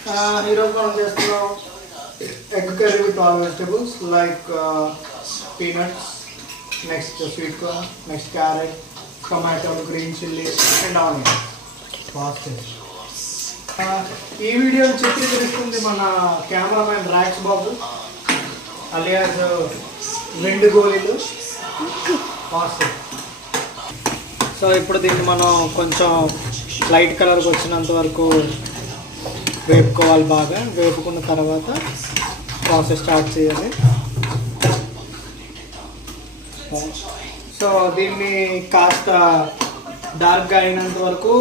ఈరోజు మనం చేస్తున్నాం egg curry with all vegetables like peanuts, next sweet corn, next carrot, tomato, green chilli and onion. ఈ వీడియోని చిత్రీకరిస్తుంది మన కెమెరామ్యాన్ రాక్స్ బాబు alias వెండి గోళీలు. సో ఇప్పుడు దీన్ని మనం కొంచెం లైట్ కలర్కి వచ్చినంత వరకు వేపుకోవాలి. బాగా వేపుకున్న తర్వాత ప్రాసెస్ స్టార్ట్ చేయాలి. సో దీన్ని కాస్త డార్క్గా అయినంత వరకు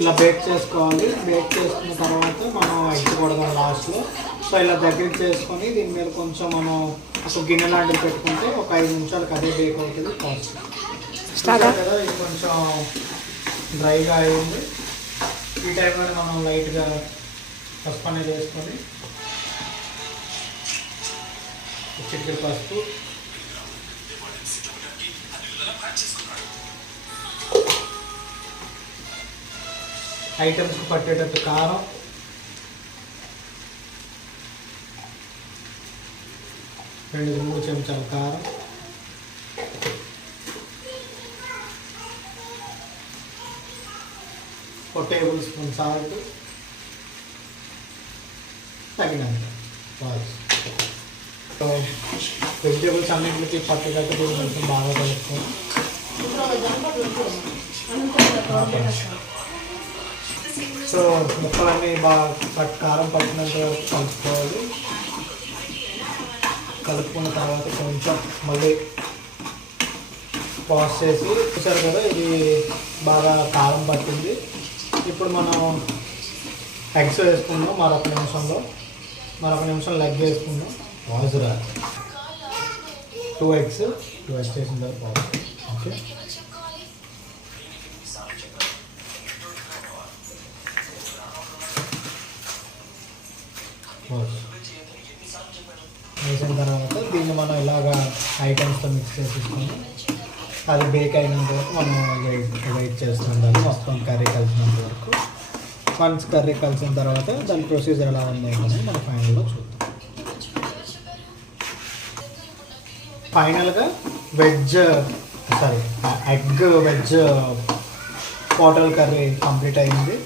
ఇలా బేక్ చేసుకోవాలి. బేక్ చేసుకున్న తర్వాత మనం ఎగ్ కొడదాం లాస్ట్లో. సో ఇలా దగ్గరికి చేసుకొని దీని మీద కొంచెం మనం అసలు గిన్నె లాంటివి పెట్టుకుంటే ఒక 5 నిమిషాలకు అదే బేక్ అవుతుంది. కదా ఇది కొంచెం డ్రైగా అయింది. ఈ టైంలో మనం లైట్గా పసుపు అనేది వేసుకొని చిటికెడు పసుపు, ఐటమ్స్కి పట్టేటట్టు కారం, రెండు 3 చెంచాల కారం, ఒక టేబుల్ స్పూన్ సాల్ట్, తగినంత వాల్స్. సో వెజిటేబుల్స్ అన్నింటికి పట్టేటట్టు కొంచెం బాగా కలుపుకొని సో ముక్కలన్నీ బాగా కారం పట్టినంత కలుపుకోవాలి. కలుపుకున్న తర్వాత కొంచెం మళ్ళీ వాష్ చేసి చూసారు కదా ఇది బాగా కారం పట్టింది. ఇప్పుడు మనం ఎగ్స్ వేసుకుందాం. మరొక నిమిషం లెగ్ వేసుకుందాం. వాజురా 2 ఎగ్స్ చేసిన తర్వాత ఓకే. వేసిన తర్వాత దీన్ని మనం ఇలాగా ఐటమ్స్తో మిక్స్ చేసేసుకొని అది బేక్ అయినంత వరకు మనం వెయిట్ చేస్తుండాలి. మొత్తం కర్రీ కలిసినంత వరకు. వన్స్ కర్రీ కలిసిన తర్వాత దాని ప్రొసీజర్ ఎలా ఉంది అనేది మనం ఫైనల్గా చూద్దాం. ఫైనల్గా egg veg hotel curry complete అయింది.